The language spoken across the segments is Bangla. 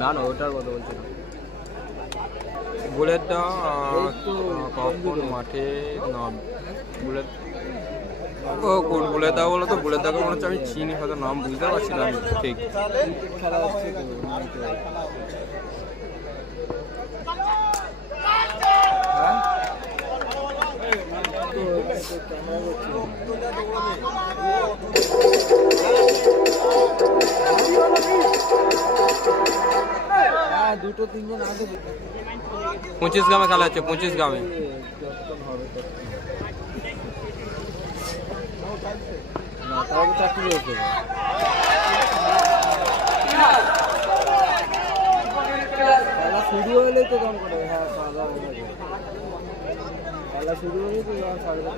না না ওটার কথা বলছি না। বুলেটটা কখন মাঠে না বুলেট ও কোন বুলেটদা বলো তো? বুলেটদাকে মনে হচ্ছে আমি চিনি, হয়তো নাম বুঝতে পারছি না আমি ঠিক। খেলা হচ্ছে দুটো তিনজন আগে 25 গ্রামে খেলা হচ্ছে, 25 গ্রামে। তাহলে চাকরি হয়েছে। খেলা শুরু হলেই তো দাম করে। হ্যাঁ খাওয়া দাওয়া হয়ে যাবে। খেলা শুরু হলেই তো দাম 7:30।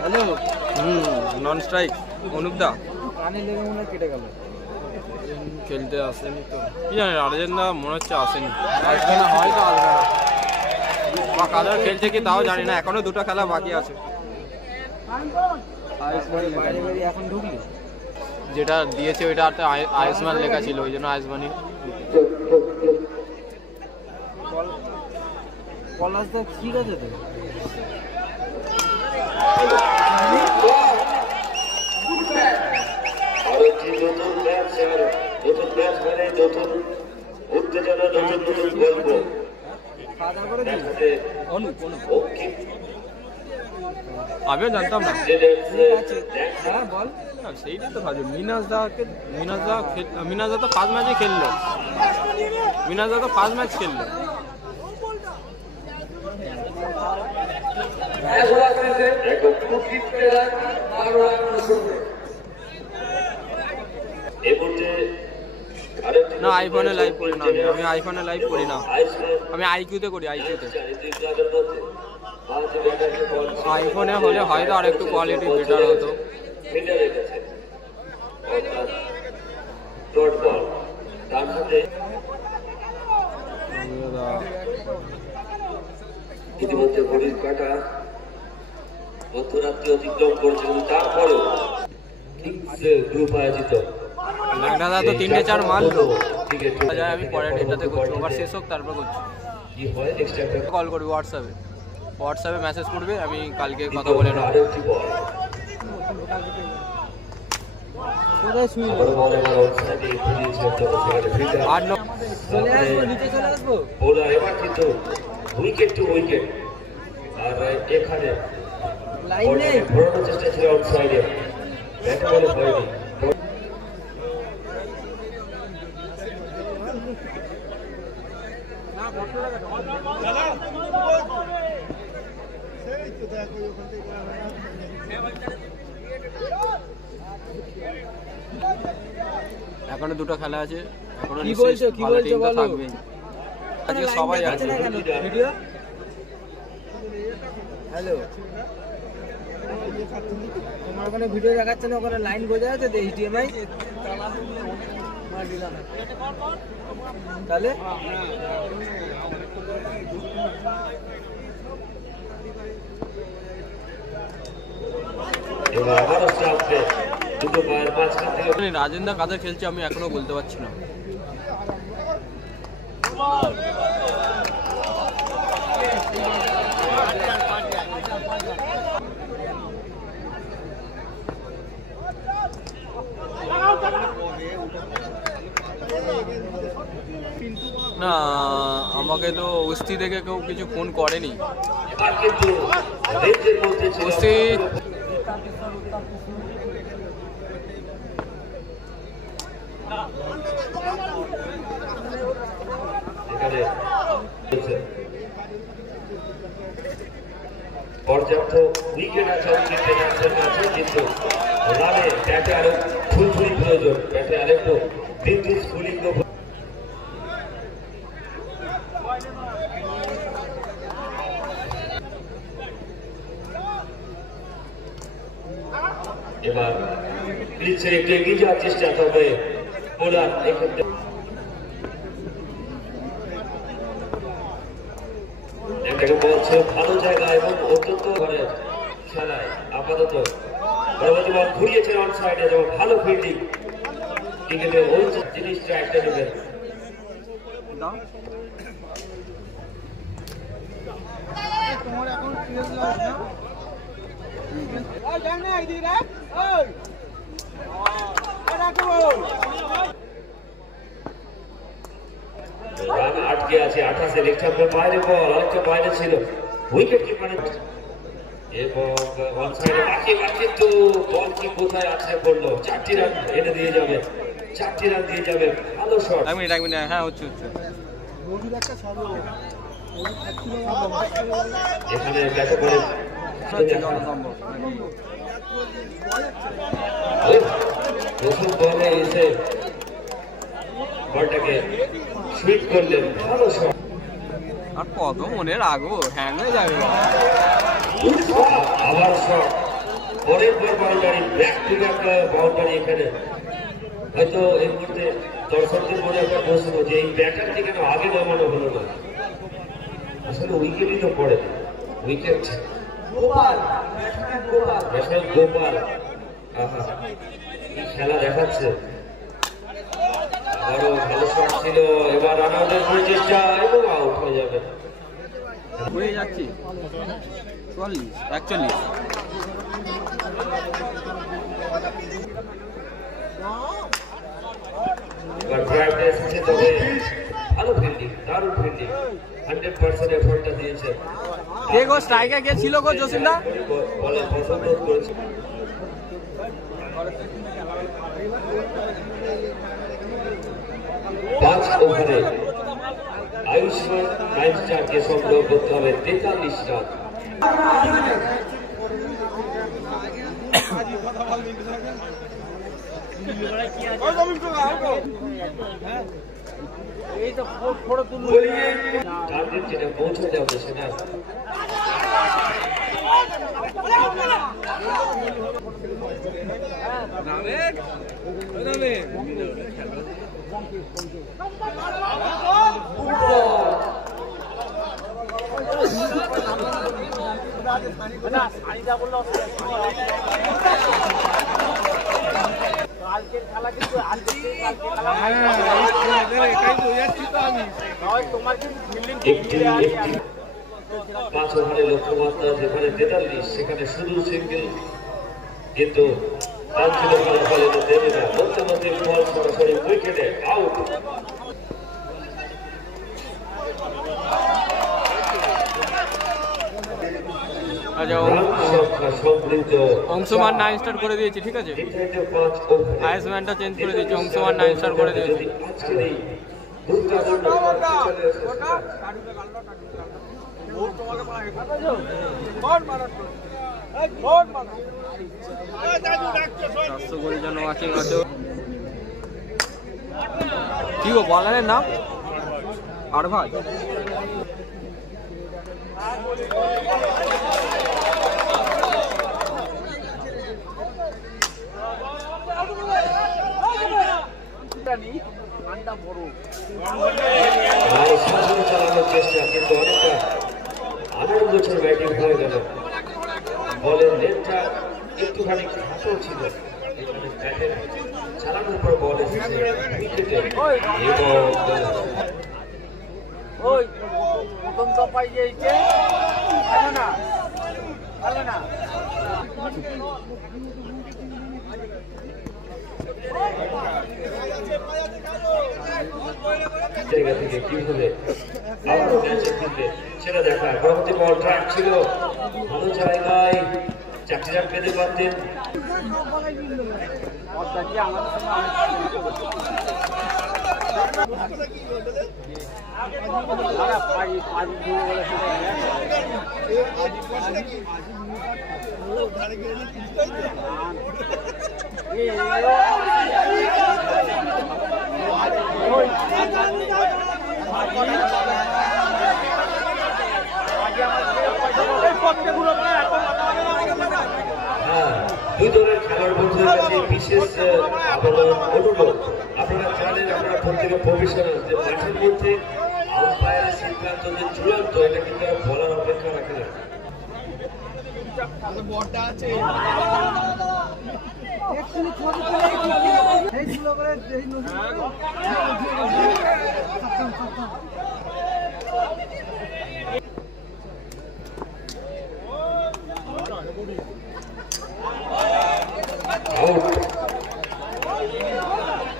হ্যালো নন স্ট্রাইক অনুপদা কানে লেগে মনে হয় কেটে গেল। খেলতে আসেনি তো কি জানি, আর্জেন্টিনা মনে হচ্ছে আসেনি, আসবে না হয়তো আসবে না, বা কালার খেলছে কি তাও জানি না, এখনো দুটো খেলা বাকি আছে। এখন ঢুকলি যেটা দিয়েছে ওইটা আয়ুষ্মান লেখা ছিল, ওই জন্য আয়ুষ্মানই। পলাশ দা ঠিক আছে তো? আমিও জানতাম না। হ্যাঁ বল। সেইটাই তো ভাবছি, মিনাজ দা তো ফার্স্ট ম্যাচে খেললো, মিনাজ দা তো ফার্স্ট ম্যাচ খেললো। না আইফোনে লাইভ করি না, আমি আইফোনে লাইভ করি না, আমি আইকিউতে করি, আইকিউতে। আইফোনে হলে হয়তো আর একটু কোয়ালিটি বেটার হতো। ইতিমধ্যে ঘড়ির কাটা মধ্যরাত্রি অতিক্রম করেছে, কিন্তু তারপরেও গ্রুপ আয়োজিত দাদা তো 3-4 মারলো। আমি পরের ডেটাতে করছি, ওভার শেষ হোক তারপর করছি। কল করবি হোয়াটসঅ্যাপে মেসেজ করবে, আমি কালকে কথা বলে নেব। উইকেট টু উইকেট, আর এখানে ঘোরানোর চেষ্টা ছিল আউটসাইডে, ব্যাট বলে হয়নি। এখনো দুটো খেলা আছে, এখনো কি বলছো বলো? আজকে সবাই আছে। ভিডিও হ্যালো, তোমার ওখানে ভিডিও দেখাচ্ছে না? ওখানে লাইন বোঝা যাচ্ছে তো HDMI? তাহলে রাজেন্দা কাদের খেলছে আমি এখনো বলতে পারছি না। না আমাকে তো উস্তি থেকে কেউ কিছু ফোন করেনি। উস্তি পর্যাপ্ত উইকেট আছে উইকেট টেনার্সের কাছে, কিন্তু রানে ব্যাটে আরো ফুলফুলি প্রয়োজন, ব্যাটে আরেকটু বিদ্যুৎ স্ফুলিঙ্গ। এবার ক্রিজে একটু এগিয়ে যাওয়ার চেষ্টা, তবে বোলার এক্ষেত্রে একটাকে বলছে ভালো জায়গা এবং অত্যন্ত খেলায় আপাতত পরবর্তী বল ঘুরিয়েছে অন সাইডে, যেমন ভালো ফিল্ডিং ক্রিকেটে ওই জিনিসটা একটা নেবেন। তোমার এখন ক্রিজ লাইস না ওই জানে আইডি রে ওই রাখো রান আটকে আছে 28 লেগ চাপের বাইরে, বল অনেকটা বাইরে ছিল, উইকেট কিপারের এবং অন সাইডে বাকি তো বল কি কোথায় আছে পড়লো, 4টি রান এনে দিয়ে যাবে, 4টি রান দিয়ে যাবে, ভালো শট। এক মিনিট হ্যাঁ হচ্ছে রোগীর একটা ছাড়ো এখানে ব্যাটে করে প্রথম বলে এসে বলটাকে সুইপ করলেন, ভালো শট। আর কত মনে রাখবো, হ্যাং হয়ে যাবে। আবার শট, পরের পর boundary, back to back boundary. এখানে হয়তো এই মুহূর্তে দর্শকদের মনে একটা প্রশ্ন যে এই ব্যাটারকে কেন আগে নামানো হলো না, আসলে উইকেটই তো পড়ে, উইকেট গোপাল, আহা কি খেলা দেখাচ্ছে। আরো ভালো শট ছিল, এবার রান আউটের চেষ্টা এবং আউট হয়ে যাবে। হয়ে যাচ্ছি 44 41। এবার ড্রাইভটা এসেছে, তবে ভালো ফিল্ডিং, দারুণ ফিল্ডিং, 100% এফোর্টটা দিয়েছে। কে গো স্ট্রাইকার কে ছিল গো জসিমদা? বলে পছন্দ করেছে। 5 ওভারে আয়ুষ্মান 9 স্টারকে সংগ্রহ করতে হবে 43 রান। এই তো ফটো তুলবো টার্গেট যেটা পৌঁছাতে হবে সেটা কালকের খেলা কিন্তু আজকে তোমার কিন্তু ফিল্ডিং একটি 5 ওভারে লক্ষ্যমাত্রা, যেখানে 43, সেখানে শুধু সিঙ্গেল, কিন্তু পাঁচটি ওভারে ফলে দেবে না, মধ্যে মধ্যে বল সরাসরি উইকেটে আউট। অংশমান 9 স্টার করে দিয়েছি, ঠিক আছে, আইসম্যানটা চেঞ্জ করে দিয়েছি, অংশমান 9 স্টার করে দিয়েছি। কি গো বলারের নাম আর ভাই চালানোর চেষ্টা, কিন্তু অনেকটা 18 বছর ব্যাটিং হয়ে গেল, বলের লেনটা একটুখানি খাটো ছিল, এখানে ব্যাটের চালানোর পর বল এসেছে উইকেটে এবং ওই প্রথম দফায় যে পারবে না জায়গা থেকে কিভাবে আবার ম্যাচে ফিরবে সেটা দেখা। পরবর্তী বল ট্র্যাক ছিল, ভালো জায়গায় 4টি রান পেতে পারতেন। দুই দলের খেলার বন্ধুদের কাছে বিশেষ আবেদন অনুরোধ, আপনারা জানেন আপনারা প্রত্যেকে প্রফেশনাল যে মাঠের মধ্যে আম্পায়ার সিদ্ধান্ত যে চূড়ান্ত এটা কিন্তু আর বলার অপেক্ষা রাখে না।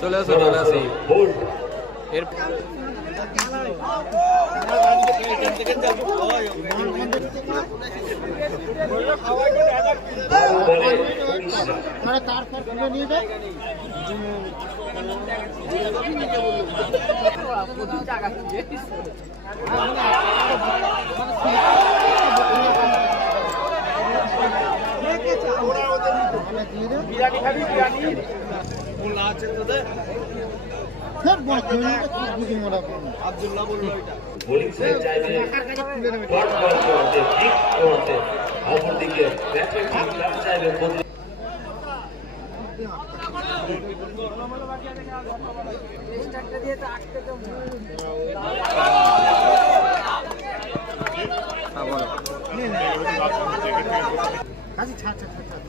চলে আসো এর বিরিয়ানি খাবি বিরিয়ানি বলা আছে তোদের আব্দুল্লাহ বললো এটা বোলিং সাইড চাইবে শট বল করতে ঠিক করতে অপরদিকে ব্যাটিং টিম ক্লাব চাইবে বদলে স্টার্টটা দিয়ে তো আটকে তো হ্যাঁ বলো কাজী ছাড় ছাড় ছাড়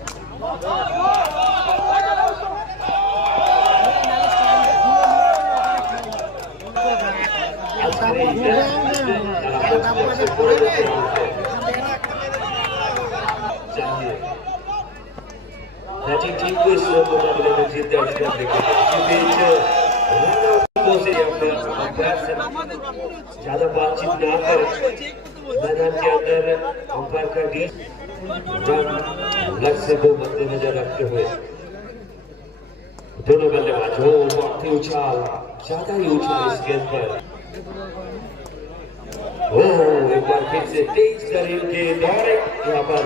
बैटिंग टीम को इस मुकाबले में जीत दर्ज करने के लिए इसी बीच रनआउट से अंपायर से ज्यादा बातचीत ना कर मैदान के अंदर अंपायर का डील रन लक्ष्य को मद्देनजर रखते हुए दोनों बल्लेबाज हो बहुत ही उछाल ज्यादा ही उछाल इस गेंद पर एक बार फिर से तेज तरीन के दौरे यहाँ पर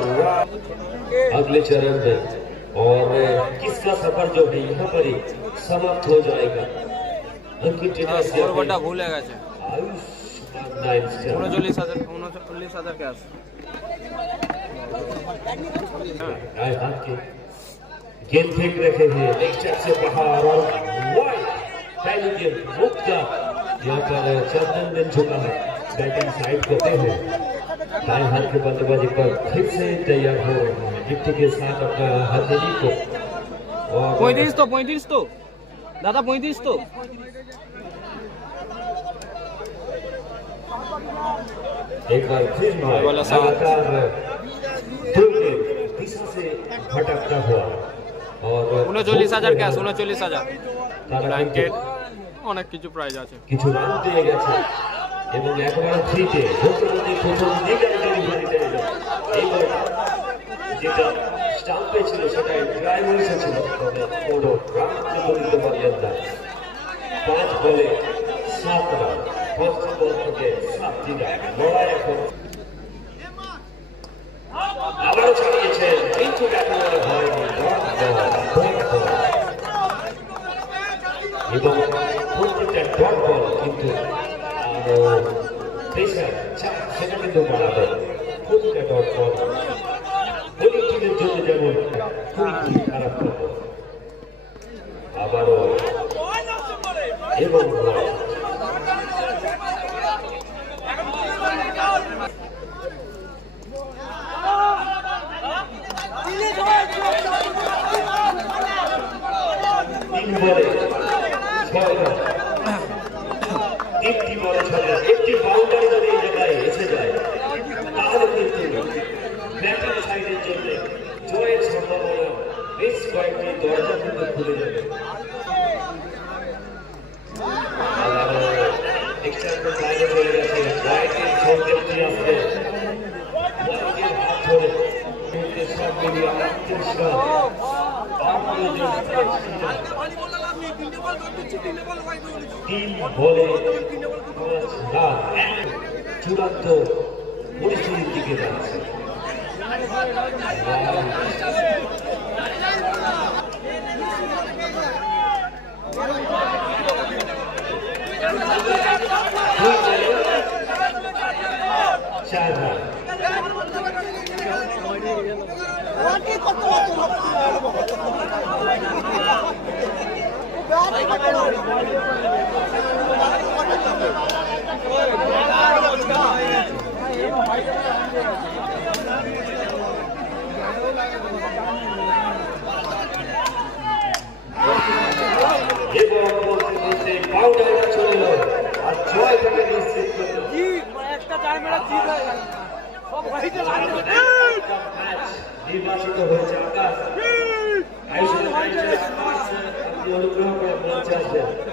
अगले चरण में और किसका सफर जो है यहाँ पर ही समाप्त हो जाएगा। স্কোরবোর্ডটা ভুলে গেছে 39,000 ক্যাশ गेंद फेंक रहे हैं लेग से बाहर और वाइड पहली गेंद मुक्ता यहाँ पर चंदन ने झुका है बैटिंग साइड करते हैं दाएं हाथ के बल्लेबाजी पर फिर से तैयार हो रहे हैं गिफ्ट के साथ अपना हथेली को और 35 तो दादा 35 तो एक बार फिर लगातार दिशा से भटकता हुआ और 39,000 ক্যাশ 39,000 ব্ল্যাঙ্কেট অনেক কিছু প্রাইজ আছে কিছু রান দিয়ে গেছে এবং একবার ফ্রিতে ভোটপতি প্রথম দিকের ডেলিভারিতে এলো এই বলটা যেটা স্টাম্পে ছিল সেটা ড্রাইভ এসেছিল তবে কোনো রানকে বলতে পারলেন না 5 বলে 7 রান প্রথম বল থেকে 7 দিকে লড়াই এখন আবারও চালিয়েছেন কিন্তু একেবারে হয়নি এবং প্রত্যেকটা ডট বল কিন্তু প্রেশার চাপ সেটা কিন্তু বাড়াবে প্রতিটা ডট বল বোলিং টিমের জন্য যেমন খুবই খারাপ খবর আবারও এবং তিন বলে 6 রান একটি বল ছাড়া একটি বাউন্ডারি যদি এই জায়গায় এসে যায় তাহলে কিন্তু ব্যাটিং সাইডের জন্য জয়ের সম্ভাবনা বেশ কয়েকটি দরজা কিন্তু খুলে যাবে এক্সট্রা লাইনে চলে গেছে রাইটের সন্দেহটি আসবে ওয়াইডের হাত ধরে সব মিলিয়ে 38 রান তিন বলে চূড়ান্ত পরিস্থিতির দিকে যাচ্ছে। নির্বাচিত হয়েছে আকাশ। অনুগ্রহ করে মঞ্চে আসবেন।